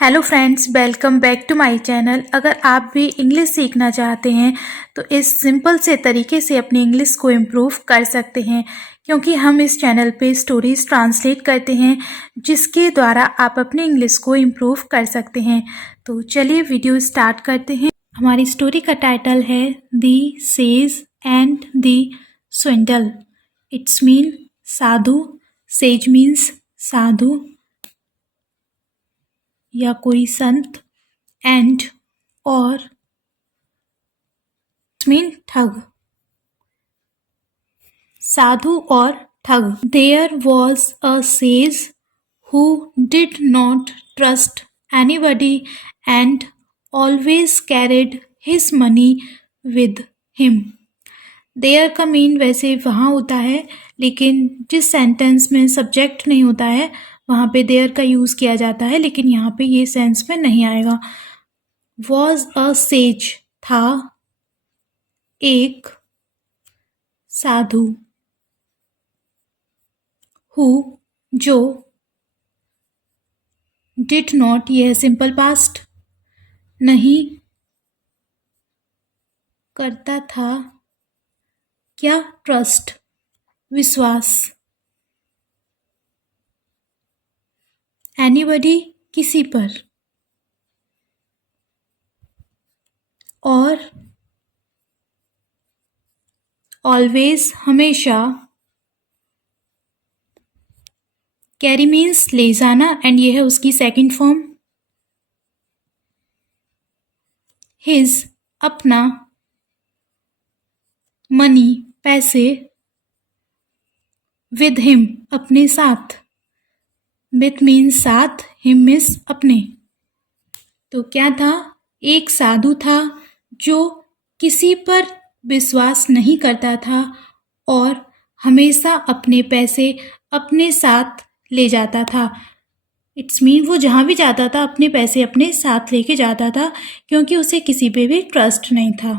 Hello friends, welcome back to my channel. अगर आप भी इंग्लिश सीखना चाहते हैं तो इस सिंपल से तरीके से अपनी इंग्लिश को इम्प्रूव कर सकते हैं, क्योंकि हम इस चैनल पे स्टोरीज ट्रांसलेट करते हैं जिसके द्वारा आप अपनी इंग्लिश को इम्प्रूव कर सकते हैं। तो चलिए वीडियो स्टार्ट करते हैं। हमारी स्टोरी का टाइटल है the sage and the swindle. It's mean साधु। सेज मीन्स साधु या कोई संत, एंड और मीन ठग। साधु और ठग। There was a sage who did not trust anybody and always carried his money with him. There का मीन वैसे वहाँ होता है, लेकिन जिस सेंटेंस में सब्जेक्ट नहीं होता है वहाँ पे देयर का यूज़ किया जाता है, लेकिन यहाँ पे ये सेंस में नहीं आएगा। वॉज अ सेज था एक साधु, हु जो, डिड नॉट यह सिंपल पास्ट, नहीं करता था क्या, ट्रस्ट विश्वास, एनीबडी किसी पर, और ऑलवेज हमेशा, कैरी मीन्स ले जाना एंड ये है उसकी सेकंड फॉर्म। हिज अपना, मनी पैसे, विद हिम अपने साथ, विद मीन्स साथ, हिम मीन्स अपने। तो क्या था, एक साधु था जो किसी पर विश्वास नहीं करता था और हमेशा अपने पैसे अपने साथ ले जाता था। इट्स मीन वो जहाँ भी जाता था अपने पैसे अपने साथ लेके जाता था, क्योंकि उसे किसी पे भी ट्रस्ट नहीं था।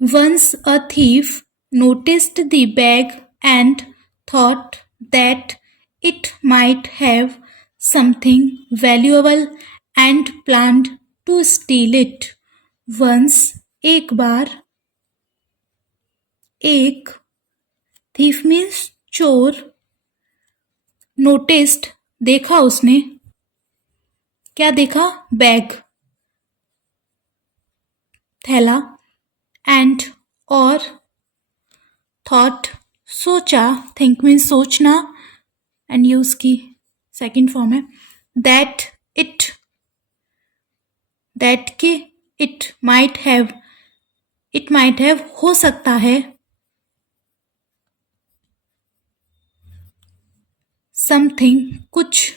Once a thief noticed the bag and thought that it might have something valuable and planned to steal it. Once एक बार, एक, थीफ मीन्स चोर, नोटिस्ड देखा उसने, क्या देखा, बैग थैला, एंड और, थॉट सोचा, थिंक मीन्स सोचना एंड ये उसकी सेकंड फॉर्म है, दैट इट, दैट के, it might have, it might have हो सकता है, समथिंग कुछ,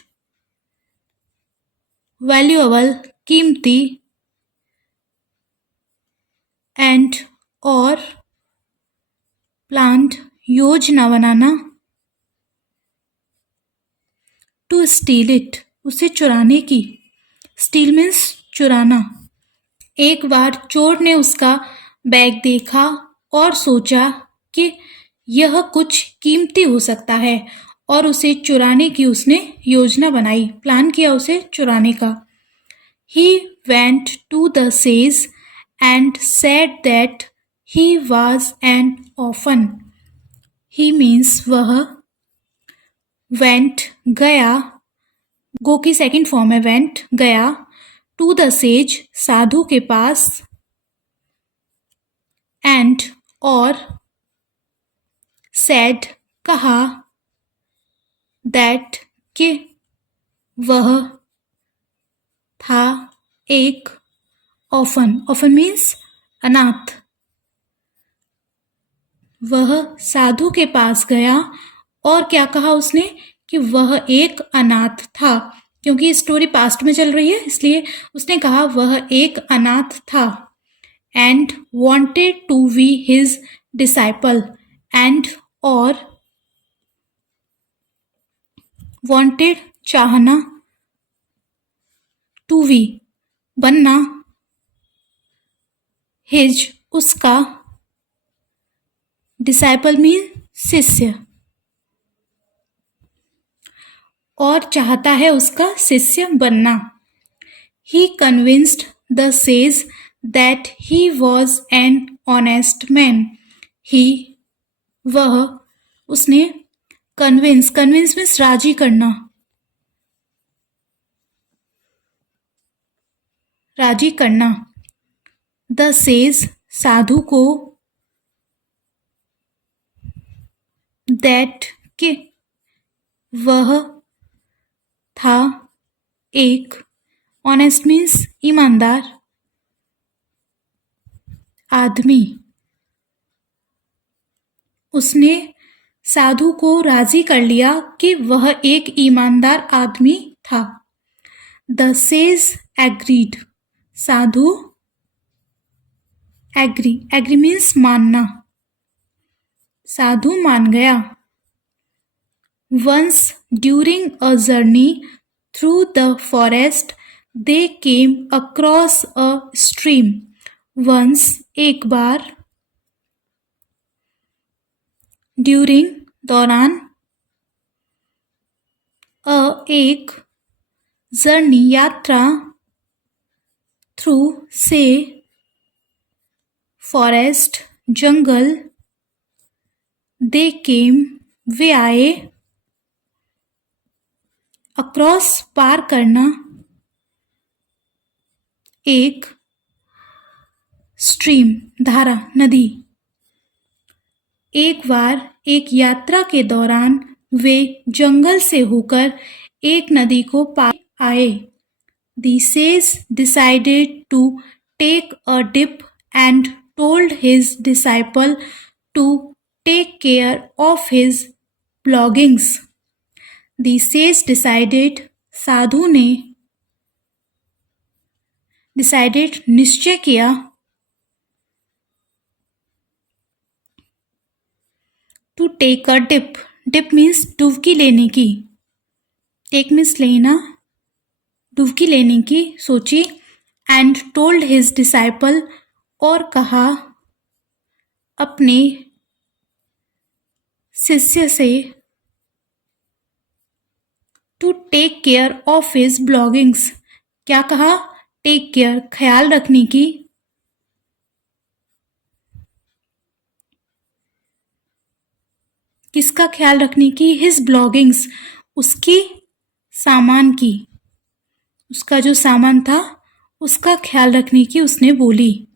वैल्यूएबल कीमती, एंड और, प्लान्ड योजना बनाना, टू स्टील इट उसे चुराने की, स्टील मीन्स चुराना। एक बार चोर ने उसका बैग देखा और सोचा कि यह कुछ कीमती हो सकता है और उसे चुराने की उसने योजना बनाई, प्लान किया उसे चुराने का। He went to the sage and said that he was an orphan. He means वह, went गया, go की सेकंड फॉर्म है went गया, to the sage साधु के पास, and और, said कहा, that कि वह था एक, ऑफन, ऑफन मीन्स अनाथ। वह साधु के पास गया और क्या कहा उसने कि वह एक अनाथ था, क्योंकि स्टोरी पास्ट में चल रही है इसलिए उसने कहा वह एक अनाथ था। And wanted to be his disciple, and और, वॉन्टेड चाहना, टू बी बनना, हिज उसका, डिसाइपल मीन शिष्य, और चाहता है उसका शिष्य बनना। He convinced the sage that he was an honest man. He वह उसने convince means राजी करना, राजी करना. The sage साधु को that के वह था एक ऑनेस्ट मीन्स ईमानदार आदमी. उसने साधु को राजी कर लिया कि वह एक ईमानदार आदमी था. The sage agreed. साधु एग्री मीन्स मानना. साधु मान गया. Once during a journey through the forest they came across a stream. Once एक बार, ड्यूरिंग दौरान, एक, जर्नी यात्रा, थ्रू से, फॉरेस्ट जंगल, दे केम वे आए, अक्रॉस पार करना, एक, स्ट्रीम धारा नदी. एक बार एक यात्रा के दौरान वे जंगल से होकर एक नदी को पार आए. The sage decided to take a dip and told his disciple to take care of his belongings. The sage decided, साधु ने decided निश्चय किया, to take a dip. Dip means डुबकी लेने की. Take means लेना, डुबकी लेने की सोची. And told his disciple और कहा अपने शिष्य से to take care of his belongings. क्या कहा? Take care ख्याल रखने की. किसका ख्याल रखने की? His belongings उसकी सामान की, उसका जो सामान था उसका ख्याल रखने की उसने बोली.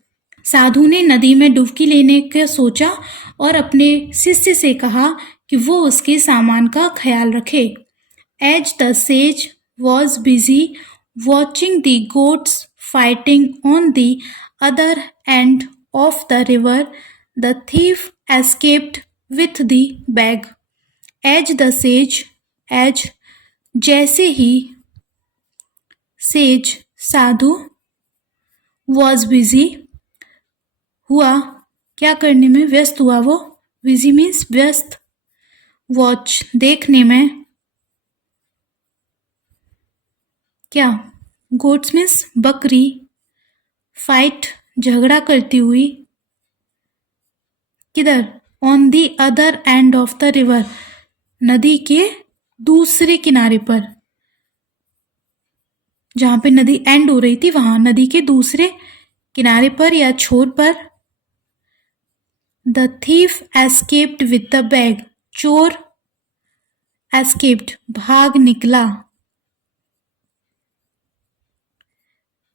साधु ने नदी में डुबकी लेने का सोचा और अपने शिष्य से कहा कि वो उसके सामान का ख्याल रखे. As the sage was busy watching the goats fighting on the other end of the river, the thief escaped with the bag. As the sage, as जैसे ही, sage साधु, was busy हुआ, क्या करने में? व्यस्त हुआ वो. busy means व्यस्त. watch देखने में, क्या? goats means बकरी. fight झगड़ा करती हुई. किधर? on the other end of the river नदी के दूसरे किनारे पर. जहां पे नदी एंड हो रही थी वहां नदी के दूसरे किनारे पर या छोर पर. The thief escaped with the bag. चोर escaped भाग निकला.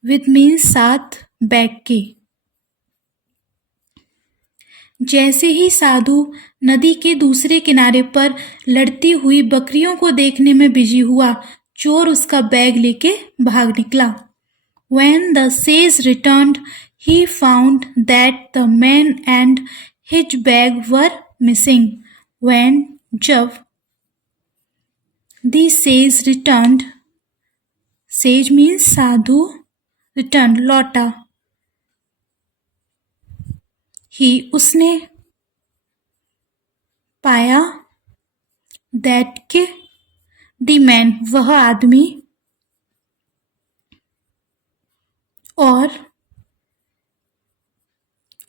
With means साथ, बैग के. जैसे ही साधु नदी के दूसरे किनारे पर लड़ती हुई बकरियों को देखने में बिजी हुआ, चोर उसका बैग लेके भाग निकला. When the sage returned, he found that the man and his bag were missing. When जब the sage returned, sage means Sadhu, returned लौटा. ही उसने पाया that के the man वह आदमी और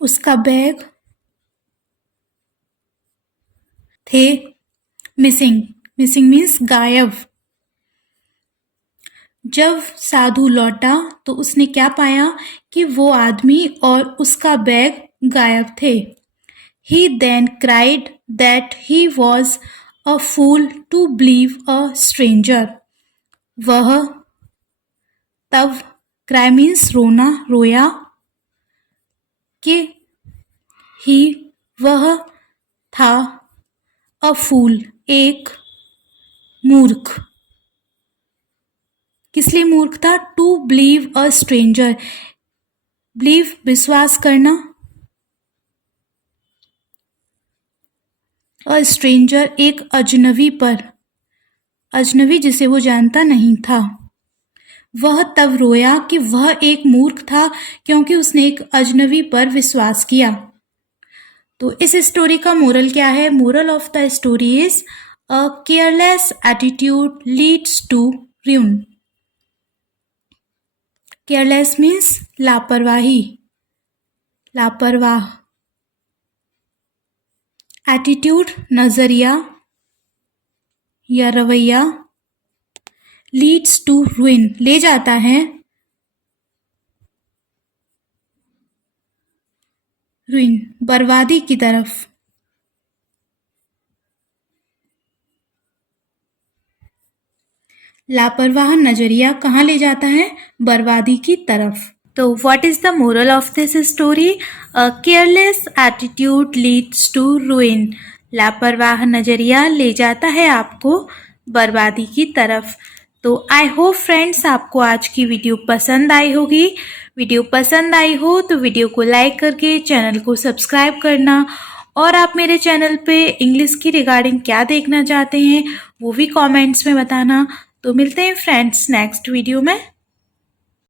उसका बैग थे मिसिंग. मिसिंग मीन्स गायब. जब साधु लौटा तो उसने क्या पाया कि वो आदमी और उसका बैग गायब थे। He then cried that he was a fool to believe a stranger. वह तब cry means रोना, रोया कि ही वह था a fool एक मूर्ख। किस लिए मूर्ख था? To believe a stranger. Believe विश्वास करना, a stranger एक अजनबी पर, अजनबी जिसे वो जानता नहीं था। वह तब रोया कि वह एक मूर्ख था क्योंकि उसने एक अजनबी पर विश्वास किया। तो इस स्टोरी का मोरल क्या है? Moral of the story is a careless attitude leads to ruin. Careless means लापरवाही, लापरवाह। एटीट्यूड नजरिया या रवैया, लीड्स टू ruin ले जाता है ruin बर्बादी की तरफ। लापरवाह नजरिया कहाँ ले जाता है? बर्बादी की तरफ। तो what is the moral of this story? A careless attitude leads to ruin. लापरवाह नजरिया ले जाता है आपको बर्बादी की तरफ। तो आई होप फ्रेंड्स आपको आज की वीडियो पसंद आई होगी। वीडियो पसंद आई हो तो वीडियो को लाइक करके चैनल को सब्सक्राइब करना, और आप मेरे चैनल पे इंग्लिश की रिगार्डिंग क्या देखना चाहते हैं वो भी कमेंट्स में बताना। तो मिलते हैं फ्रेंड्स नेक्स्ट वीडियो में।